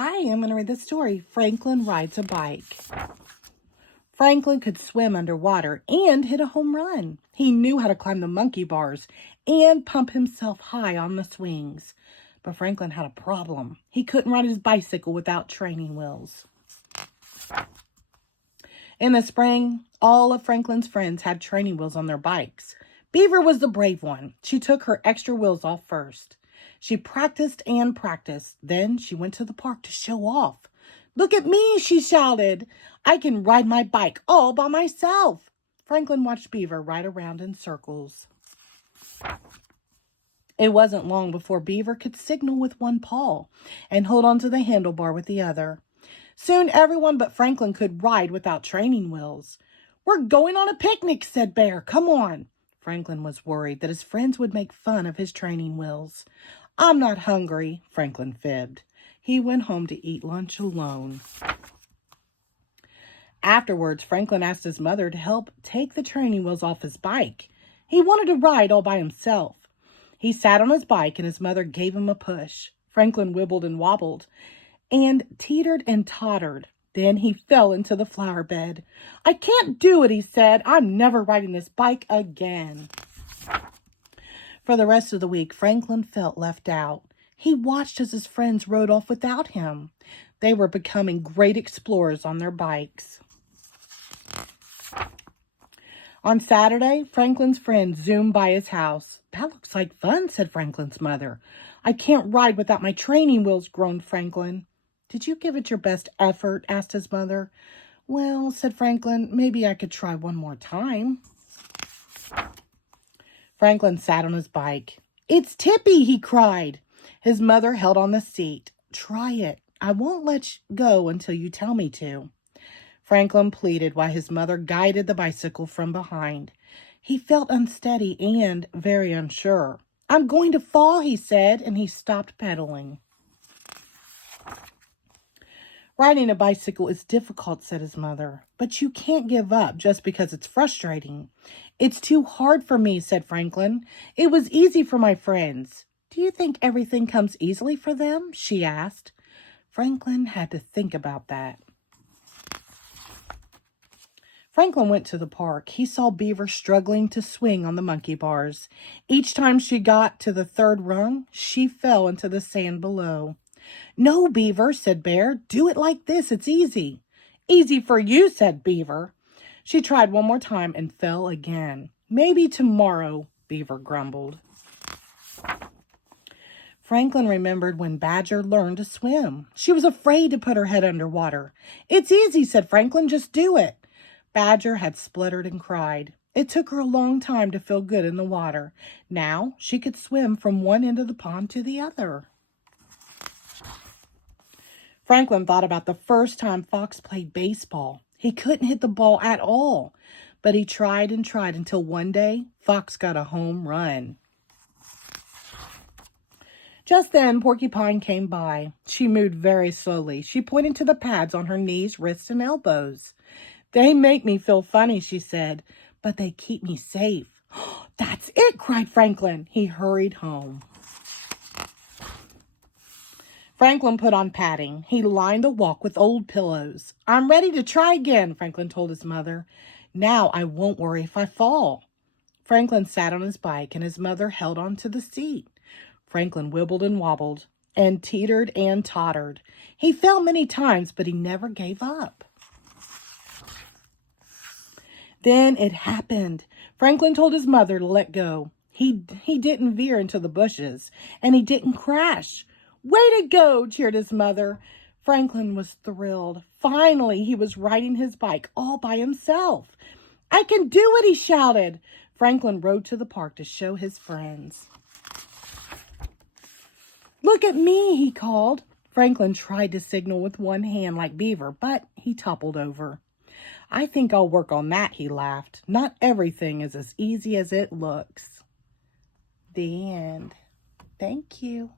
Hi, I'm going to read the story, Franklin Rides a Bike. Franklin could swim underwater and hit a home run. He knew how to climb the monkey bars and pump himself high on the swings. But Franklin had a problem. He couldn't ride his bicycle without training wheels. In the spring, all of Franklin's friends had training wheels on their bikes. Beaver was the brave one. She took her extra wheels off first. She practiced and practiced. Then she went to the park to show off. "Look at me," she shouted. "I can ride my bike all by myself." Franklin watched Beaver ride around in circles. It wasn't long before Beaver could signal with one paw and hold onto the handlebar with the other. Soon everyone but Franklin could ride without training wheels. "We're going on a picnic," said Bear. "Come on." Franklin was worried that his friends would make fun of his training wheels. "I'm not hungry," Franklin fibbed. He went home to eat lunch alone. Afterwards, Franklin asked his mother to help take the training wheels off his bike. He wanted to ride all by himself. He sat on his bike and his mother gave him a push. Franklin wibbled and wobbled and teetered and tottered. Then he fell into the flower bed. "I can't do it," he said. "I'm never riding this bike again." For the rest of the week, Franklin felt left out. He watched as his friends rode off without him. They were becoming great explorers on their bikes. On Saturday, Franklin's friends zoomed by his house. "That looks like fun," said Franklin's mother. "I can't ride without my training wheels," groaned Franklin. "Did you give it your best effort?" asked his mother. "Well," said Franklin, "maybe I could try one more time." Franklin sat on his bike. "It's tippy," he cried. His mother held on the seat. "Try it. I won't let go until you tell me to." Franklin pleaded while his mother guided the bicycle from behind. He felt unsteady and very unsure. "I'm going to fall," he said, and he stopped pedaling. "Riding a bicycle is difficult," said his mother, "but you can't give up just because it's frustrating." "It's too hard for me," said Franklin. "It was easy for my friends." "Do you think everything comes easily for them?" she asked. Franklin had to think about that. Franklin went to the park. He saw Beaver struggling to swing on the monkey bars. Each time she got to the third rung, she fell into the sand below. "No, Beaver," said Bear. "Do it like this. It's easy." "Easy for you," said Beaver. She tried one more time and fell again. "Maybe tomorrow," Beaver grumbled. Franklin remembered when Badger learned to swim. She was afraid to put her head underwater. "It's easy," said Franklin. "Just do it." Badger had spluttered and cried. It took her a long time to feel good in the water. Now she could swim from one end of the pond to the other. Franklin thought about the first time Fox played baseball. He couldn't hit the ball at all, but he tried and tried until one day Fox got a home run. Just then, Porcupine came by. She moved very slowly. She pointed to the pads on her knees, wrists, and elbows. "They make me feel funny," she said, "but they keep me safe." "That's it," cried Franklin. He hurried home. Franklin put on padding. He lined the walk with old pillows. "I'm ready to try again," Franklin told his mother. "Now I won't worry if I fall." Franklin sat on his bike and his mother held on to the seat. Franklin wibbled and wobbled and teetered and tottered. He fell many times, but he never gave up. Then it happened. Franklin told his mother to let go. He didn't veer into the bushes, and he didn't crash. "Way to go," cheered his mother. Franklin was thrilled. Finally, he was riding his bike all by himself. "I can do it," he shouted. Franklin rode to the park to show his friends. "Look at me," he called. Franklin tried to signal with one hand like Beaver, but he toppled over. "I think I'll work on that," he laughed. "Not everything is as easy as it looks." The end. Thank you.